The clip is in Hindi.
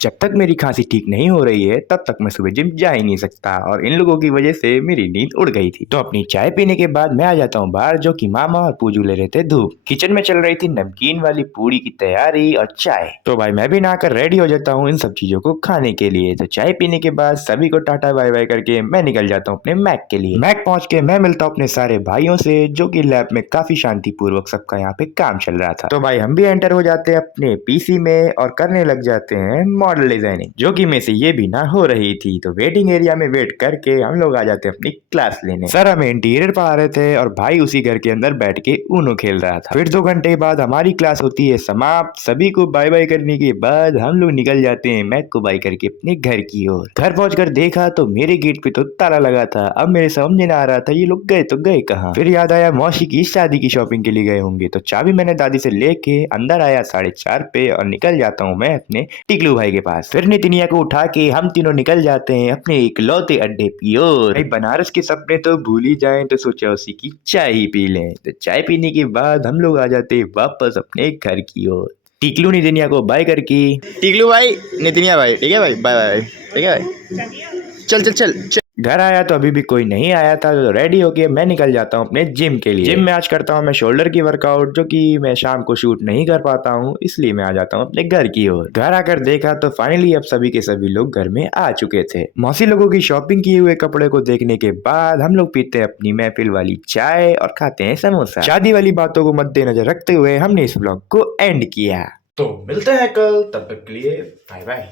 जब तक मेरी खांसी ठीक नहीं हो रही है तब तक मैं सुबह जिम जा ही नहीं सकता और इन लोगों की वजह से मेरी नींद उड़ गई थी। तो अपनी चाय पीने के बाद मैं आ जाता हूँ बाहर, जो कि मामा और पूजू ले रहे थे धूप। किचन में चल रही थी नमकीन वाली पूड़ी की तैयारी और चाय। तो भाई मैं भी नहाकर रेडी हो जाता हूँ इन सब चीजों को खाने के लिए। तो चाय पीने के बाद सभी को टाटा बाय बाय करके मैं निकल जाता हूँ अपने मैक के लिए। मैक पहुंच के मैं मिलता हूँ अपने सारे भाइयों से, जो कि लैब में काफी शांतिपूर्वक सबका यहाँ पे काम चल रहा था। तो भाई हम भी एंटर हो जाते हैं अपने पीसी में और करने लग जाते हैं मॉडल डिजाइनिंग, जो कि में से ये भी ना हो रही थी। तो वेटिंग एरिया में वेट करके हम लोग आ जाते हैं अपनी क्लास लेने। सर हमें इंटीरियर पढ़ा रहे थे और भाई उसी घर के अंदर बैठ के ऊनो खेल रहा था। फिर 2 घंटे बाद हमारी क्लास होती है समाप्त। सभी को बाय बाय करने के बाद हम लोग निकल जाते हैं मैक को बाय करके अपने घर की ओर। घर पहुंचकर देखा तो मेरे गेट पे तो ताला लगा था। अब मेरे समझ में आ रहा था ये लोग गए तो गए कहाँ। फिर याद आया मौसी की शादी की शॉपिंग के लिए गए होंगे। तो चाबी मैंने दादी से लेके अंदर आया 4:30 पे और निकल जाता हूँ मैं अपने टिकलू भाई के पास। फिर नितिनिया को उठा के हम तीनों निकल जाते हैं अपने इकलौते अड्डे की ओर। भाई बनारस के सपने तो भूल ही जाएं, तो सोचा उसी की चाय ही पी लें। तो चाय पीने के बाद हम लोग आ जाते हैं वापस अपने घर की ओर। टिकलू नितिनिया को बाय करके, टिकलू भाई नितिनिया भाई ठीक है भाई, बाय बाय ठीक है भाई, चल चल चल चल। घर आया तो अभी भी कोई नहीं आया था। तो रेडी होके मैं निकल जाता हूँ अपने जिम के लिए। जिम में आज करता हूँ मैं शोल्डर की वर्कआउट, जो कि मैं शाम को शूट नहीं कर पाता हूँ, इसलिए मैं आ जाता हूँ अपने घर की ओर। घर आकर देखा तो फाइनली अब सभी के सभी लोग घर में आ चुके थे। मौसी लोगों की शॉपिंग किए हुए कपड़े को देखने के बाद हम लोग पीते हैं अपनी महफिल वाली चाय और खाते हैं समोसा। शादी वाली बातों को मद्देनजर रखते हुए हमने इस ब्लॉग को एंड किया। तो मिलते हैं कल, तब तक के लिए बाय बाय।